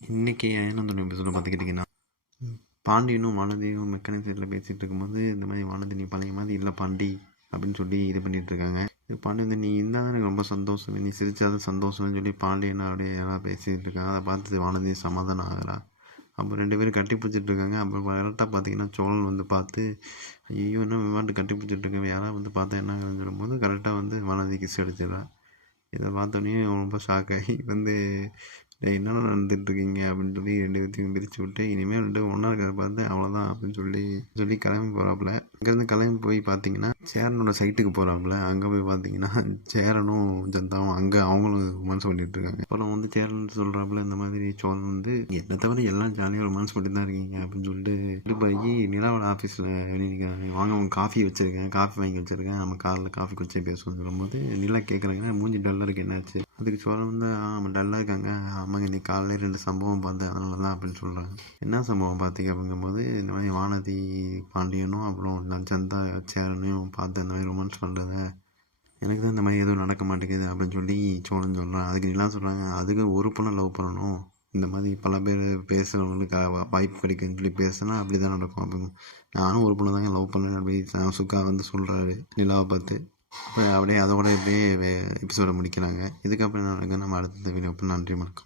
இன்றைக்கி ஐயனார் எபிசோட பார்த்துக்கிட்டிங்கன்னா பாண்டியனும் வானதியும் மெக்கானிக் சைடில் பேசிகிட்டு இருக்கும்போது இந்த மாதிரி வானதி நீ பழைய மாதிரி இல்லை பாண்டி அப்படின்னு சொல்லி இது பண்ணிகிட்ருக்காங்க. இது பாண்டி வந்து நீ இருந்தால் தான் எனக்கு ரொம்ப சந்தோஷம், நீ சிரிச்சாதான் சந்தோஷம்னு சொல்லி பாண்டியனை அப்படியே எல்லாம் பேசிகிட்டு இருக்காங்க. அதை பார்த்து வானதி சமாதானம் ஆகிறா. அப்போ 2 பேரும் கட்டி பிடிச்சிட்டு இருக்காங்க. அப்புறம் கரெக்டாக பார்த்தீங்கன்னா சோழன் வந்து பார்த்து ஐயோ என்ன விமானட்டு கட்டி பிடிச்சிட்டு இருக்காங்க, யாராவது வந்து பார்த்தா என்ன ஆகுதுன்னு சொல்லும்போது கரெக்டாக வந்து வானதி கிஸ் அடிச்சிடறா. இதை பார்த்தோன்னே ரொம்ப ஷாக் ஆகி வந்து என்னென்ன நடந்துட்டுருக்கீங்க அப்படின்னு சொல்லி 2 பேர்த்தையும் பிரித்து விட்டு இனிமேல் 2 ஒன்றா இருக்கிறத பார்த்து அவ்வளோதான் அப்படின்னு சொல்லி கிளம்பி போகிறாப்புல. அங்கேருந்து கிளம்பி போய் பார்த்தீங்கன்னா சேரனோட சைட்டுக்கு போகிறாப்புல. அங்கே போய் பார்த்தீங்கன்னா சேரனும் ஜந்தாவும் அங்கே அவங்களும் ரொமான்ஸ் பண்ணிட்டு இருக்காங்க. அப்புறம் வந்து சேரன் சொல்கிறாப்புல இந்த மாதிரி சோழன் வந்து என்னை தவிர எல்லாம் ஜாலியாக ரொமான்ஸ் பண்ணிட்டு தான் இருக்கீங்க அப்படின்னு சொல்லிட்டு போய் நிலாவோட ஆஃபீஸில் வெளியே நிற்கிறாங்க. வாங்க அவங்க காஃபி வச்சுருக்கேன், காஃபி வாங்கி வச்சுருக்கேன், நம்ம காலையில் காஃபி குடிச்சே பேசுவோம்னு சொல்லும்போது நிலா கேட்குறாங்க மூஞ்சி டல்லாக இருக்குது என்னாச்சு. அதுக்கு சோழன் வந்து ஆமாம் டல்லாக இருக்காங்க, ஆமாங்க இன்னைக்கு காலையில் 2 சம்பவம் பார்த்தேன் அதனால தான் அப்படின்னு சொல்கிறாங்க. என்ன சம்பவம் பார்த்தீங்க அப்படிங்கும்போது இந்த மாதிரி வானதி பாண்டியனும் அப்புறம் சந்தா சேரனையும் பார்த்து இந்த மாதிரி ரொமான்ஸ் பண்ணுறத எனக்கு தான் இந்த மாதிரி எதுவும் நடக்க மாட்டேங்குது அப்படின்னு சொல்லி சோழன் சொல்கிறான். அதுக்கு நிலா சொல்கிறாங்க அதுக்கு ஒரு பொண்ணை லவ் பண்ணணும், இந்த மாதிரி பல பேர் பேசுகிறவங்களுக்கு வாய்ப்பு கிடைக்குதுன்னு சொல்லி பேசினா அப்படி தான் நடக்கும் அப்படின்னு. நானும் ஒரு பொண்ணை தாங்க லவ் பண்ணேன் அப்படி சுக்கா வந்து சொல்கிறாரு நிலாவை பார்த்து. இப்போ அப்படியே அதோட இப்படியே எபிசோடை முடிக்கிறாங்க. இதுக்கப்புறம் என்ன நடக்குது நம்ம அடுத்த வீடியோ. நன்றி வணக்கம்.